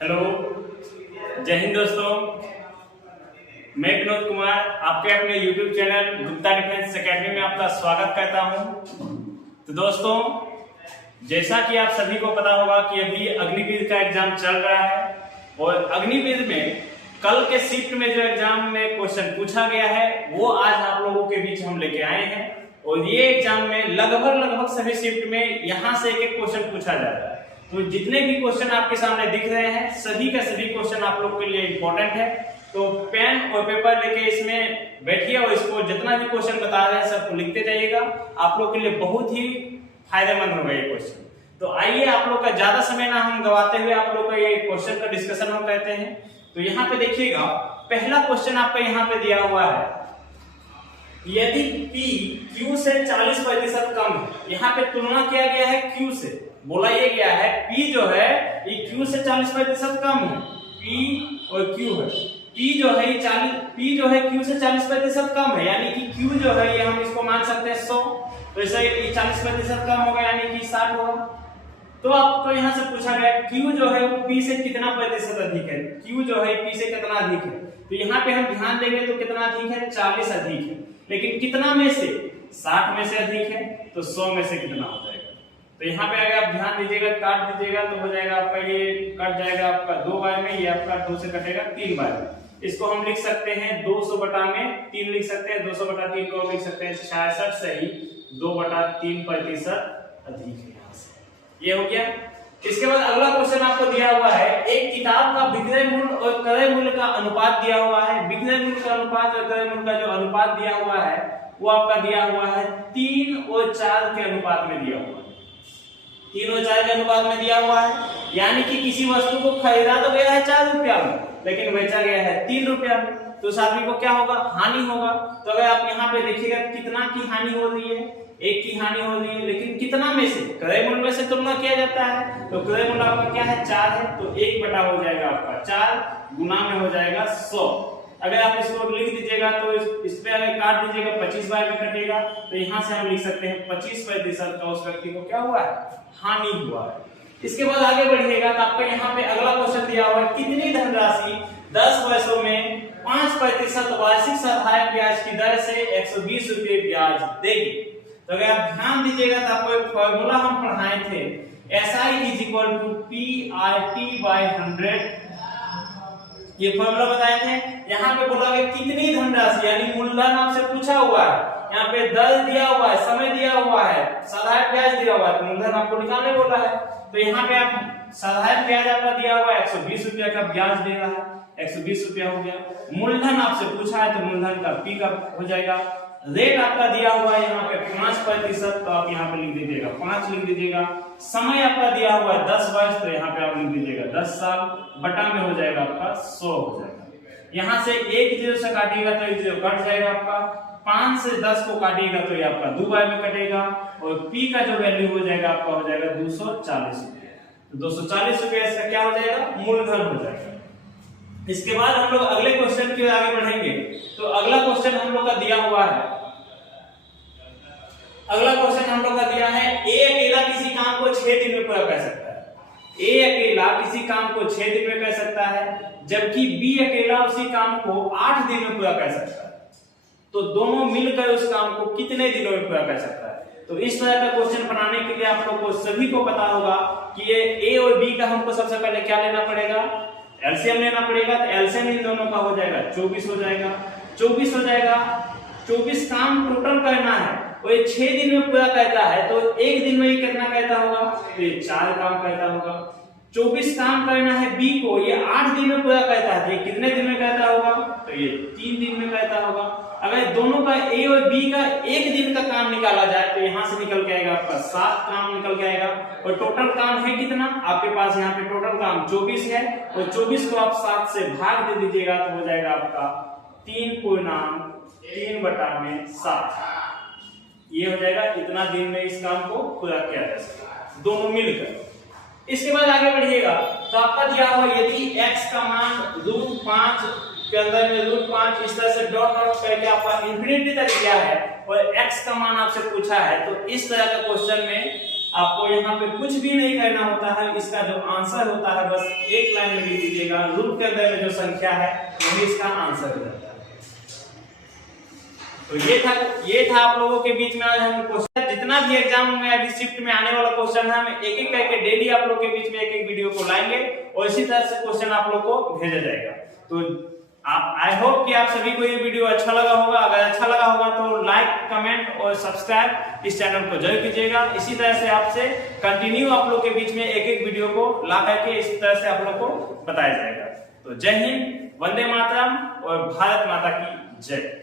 Hello, जय हिंद दोस्तों। मैं विनोद कुमार आपके अपने YouTube channel Gupta defence academy में आपका स्वागत करता हूं। तो दोस्तों, जैसा कि आप सभी को पता होगा कि अभी अग्निवीर का एग्जाम चल रहा है और अग्निवीर में कल के शिफ्ट में जो एग्जाम में क्वेश्चन पूछा गया है वो आज आप लोगों के बीच हम लेके आए हैं। और ये एग्जाम में लगभग सभी शिफ्ट में यहाँ से एक क्वेश्चन पूछा जाता है। तो जितने भी क्वेश्चन आपके सामने दिख रहे हैं सभी का सभी क्वेश्चन आप लोग के लिए इंपॉर्टेंट है। तो पेन और पेपर लेके इसमें बैठिए और इसको जितना भी क्वेश्चन बता रहे हैं सबको लिखते जाइएगा। आप लोग के लिए बहुत ही फायदेमंद होगा ये क्वेश्चन। तो आइए, आप लोग का ज्यादा समय ना हम गवाते हुए आप लोग का ये क्वेश्चन का डिस्कशन हम करते हैं। तो यहाँ पे देखिएगा, पहला क्वेश्चन आपका यहाँ पे दिया हुआ है, यदि P Q से 40% कम है। यहाँ पे तुलना किया गया है Q से, बोला ये गया है P जो है ये Q से 40% कम है। P और Q है, P जो है Q से 40% कम है, यानी कि Q जो है ये हम इसको मान सकते हैं 100, तो ऐसे ये 40% कम होगा यानी कि 60 होगा। तो आपको यहाँ से पूछा गया Q जो है वो P से कितना प्रतिशत अधिक है। Q जो है P से कितना अधिक है, तो यहाँ पे हम ध्यान देंगे तो कितना अधिक है, 40 अधिक है। लेकिन कितना में से, 60 में से अधिक है, तो 100 में से कितना हो जाएगा। तो यहाँ पे अगर आप ध्यान दीजिएगा, काट दीजिएगा तो हो जाएगा आपका, ये कट जाएगा आपका 2 बार में, ये आपका 2 से कटेगा 3 बार में। इसको हम लिख सकते हैं 200 बटा में 3 लिख सकते हैं, 200 बटा 3 को लिख सकते हैं 66 से ही 2/3% अधिक है। यहाँ से ये हो गया। इसके बाद अगला क्वेश्चन आपको दिया हुआ है, एक किताब का विक्रय मूल्य और क्रय मूल्य का अनुपात दिया हुआ है। विक्रय मूल्य का अनुपात और क्रय मूल्य का जो अनुपात दिया हुआ है वो आपका दिया हुआ है 3 और 4 के अनुपात में दिया हुआ है। 3 और 4 के अनुपात में दिया हुआ है, यानी कि किसी वस्तु को खरीदा तो गया है 4 रुपया में, लेकिन बेचा गया है 3 रुपया में, तो उस आदमी को क्या होगा, हानि होगा। तो अगर आप यहाँ पे देखिएगा कितना की हानि हो रही है, 1 की हानि हो रही है, लेकिन कितना में से, क्रय मूल्य में से तुलना किया जाता है। तो क्रय मूल्य आपका क्या है, 4 है, तो 1 बटा हो जाएगा आपका 4 गुना में हो जाएगा 100। अगर आप इसको लिख दीजिएगा तो इस पे अगर काट दीजिएगा 25 बार में कटेगा, तो यहाँ से हम लिख सकते हैं 25% का उस व्यक्ति को क्या हुआ है, हानि हुआ है। इसके बाद आगे बढ़िएगा तो आपको यहाँ पे अगला क्वेश्चन दिया हुआ है, कितनी धनराशि 10 वर्षों में 5% वार्षिक सहायक ब्याज की दर से 120 रुपये ब्याज देगी। तो अगर आप ध्यान दीजिएगा तो आपको एक फॉर्मूला हम पढ़ाए थे, SI = PRT/100, ये फॉर्मूला बताए थे। यहाँ पे बोला गया कितनी धनराशि, यानी मूलधन आपसे पूछा हुआ है, यहाँ पे दर दिया हुआ है, समय दिया हुआ है, सहायक ब्याज दिया हुआ है, तो मूलधन आपको निकालने बोला है। तो यहाँ पे आप सहायक ब्याज आपका दिया हुआ है 120 रुपया का ब्याज दे रहा है, 120 रुपया हो गया। मूलधन आपसे पूछा है तो मूलधन का P का हो जाएगा। रेट आपका दिया हुआ है यहाँ पे 5%, तो आप यहाँ पे लिख दीजिएगा 5 लिख दीजिएगा। समय आपका दिया हुआ है 10 वर्ष, तो यहाँ पे आप लिख दीजिएगा 10 साल, बटा में हो जाएगा आपका 100 हो जाएगा। यहाँ से 1 0 से काटिएगा तो 1 0 कट जाएगा आपका, 5 से 10 को काटिएगा तो ये आपका 2 बार में कटेगा, और P का जो वैल्यू हो जाएगा आपका हो जाएगा 240 रुपये। तो 240 रुपये इसका क्या हो जाएगा, मूलधन हो जाएगा। इसके बाद हम लोग अगले क्वेश्चन की ओर आगे बढ़ेंगे। तो अगला क्वेश्चन हम लोग का दिया हुआ है, अगला क्वेश्चन हम लोग का दिया है, A अकेला किसी काम को 6 दिन में पूरा कर सकता है। A अकेला किसी काम को 6 दिन में कर सकता है, जबकि B अकेला उसी काम को 8 दिन में पूरा कर सकता है। तो दोनों मिलकर उस काम को कितने दिनों में पूरा कर सकता है। तो इस तरह का क्वेश्चन बनाने के लिए आप लोग को सभी को पता होगा कि ये A और B का हमको सबसे पहले क्या लेना पड़ेगा, एलसीएम लेना पड़ेगा। तो एलसीएम इन दोनों का हो जाएगा 24 हो जाएगा, 24 हो जाएगा। 24 काम टोटल करना है, वो 6 दिन में पूरा करता है, तो 1 दिन में ये कितना करता होगा, तो ये 4 काम करता होगा। 24 काम करना है B को, ये 8 दिन में पूरा करता है, तो ये कितने दिन में करता होगा, तो ये 3 दिन में करता होगा। अगर दोनों का A और B का 1 दिन का काम निकाला जाए तो यहाँ से निकल के आएगा आपका 7 काम निकल के आएगा। और टोटल काम है कितना आपके पास, यहाँ पे टोटल काम 24 है, और 24 को आप 7 से भाग दे दीजिएगा तो हो जाएगा आपका 3/3/7। ये हो जाएगा, इतना दिन में इस काम को पूरा किया जा सकता है, दोनों मिलकर। इसके बाद आगे बढ़िएगा तो आपका दिया हुआ, यदि x का मान √5 के अंदर में √5 इस तरह से डॉट डॉट करके आपका इंफिनिटी तक गया है, और x का मान आपसे पूछा है, तो इस तरह का क्वेश्चन में आपको यहाँ पे कुछ भी नहीं करना होता है, इसका जो आंसर होता है बस एक लाइन में लिख दीजिएगा, रूट के अंदर में जो संख्या है वही इसका आंसर हो जाता है। तो ये था आप लोगों के बीच में आज हम क्वेश्चन, जितना भी एग्जाम में अभी शिफ्ट में आने वाला क्वेश्चन है, हम एक एक करके डेली आप लोग के बीच में एक एक वीडियो को लाएंगे और इसी तरह से क्वेश्चन आप लोग को भेजा जाएगा। तो आई होप कि आप सभी को ये वीडियो अच्छा लगा होगा। अगर अच्छा लगा होगा तो लाइक, कमेंट और सब्सक्राइब इस चैनल को जरूर कीजिएगा। इसी तरह से आपसे कंटिन्यू आप लोग के बीच में एक एक वीडियो को ला करके इस तरह से आप लोग को बताया जाएगा। तो जय हिंद, वंदे मातरम और भारत माता की जय।